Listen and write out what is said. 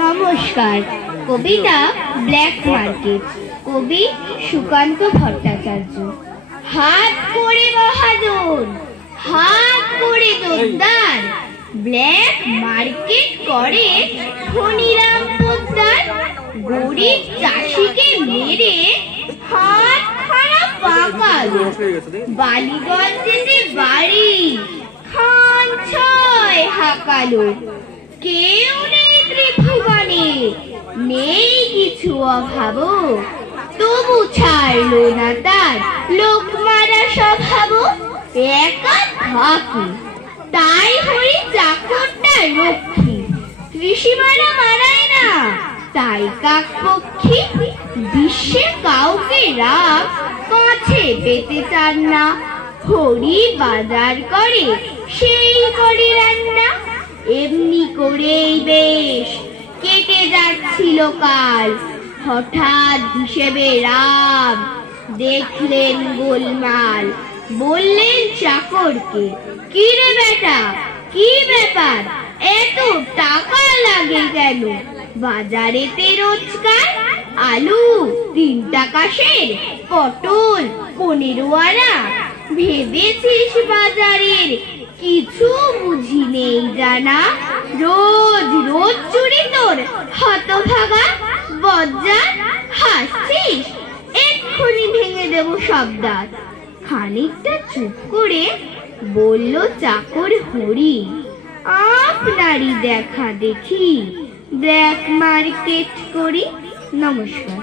নমস্কার। কবিতা black market, কবি সুকান্ত ভট্টাচার্য। হাত করে মহাজন, হাত করে জোরদার, ব্ল্যাক মার্কেট করে ধনীরাম পোদ্দার। গরিব চাষিকে মেরে হাত খারাপ পাকালো, বালিগঞ্জেতে বাড়ি খান ছয় হাঁকালো। কেউ নেই ত্রিভুবনে, নেই কিছু অভাব, তবু ছাড়লো না তার লোক মারা স্বভাব। একা থাকে তাই হরি চাকরটা রক্ষী, ত্রিসীমানা মানায় না তাই কাক পক্ষী। বিশ্বে কাউকে রাগ কাছে পেতে চান না, হরি বাজার করে সেই করে রান্না। এমনি করেই বেশ কেটে যাচ্ছিল কাল, হঠাৎ হিসেবে রাম দেখলেন গোলমাল। বললেন চাকরকে, কি রে বেটা, কি ব্যাপার, এত টাকা লাগে কেন? বাজারেতে রোজকার আলু 3 টাকা সের, পটল 15 আনা। ভেবেছিস বাজারের কিছু বুঝি নেই জানা? রোজ রোজ চুরি তোর হতভাগা বজ্জাত। হাসছিস, এক্ষুনি ভেঙে দেব সব দাঁত। খানিকটা চুপ করে বলল চাকর হরি, আপনারই দেখা দেখি ব্ল্যাক মার্কেট করি। নমস্কার।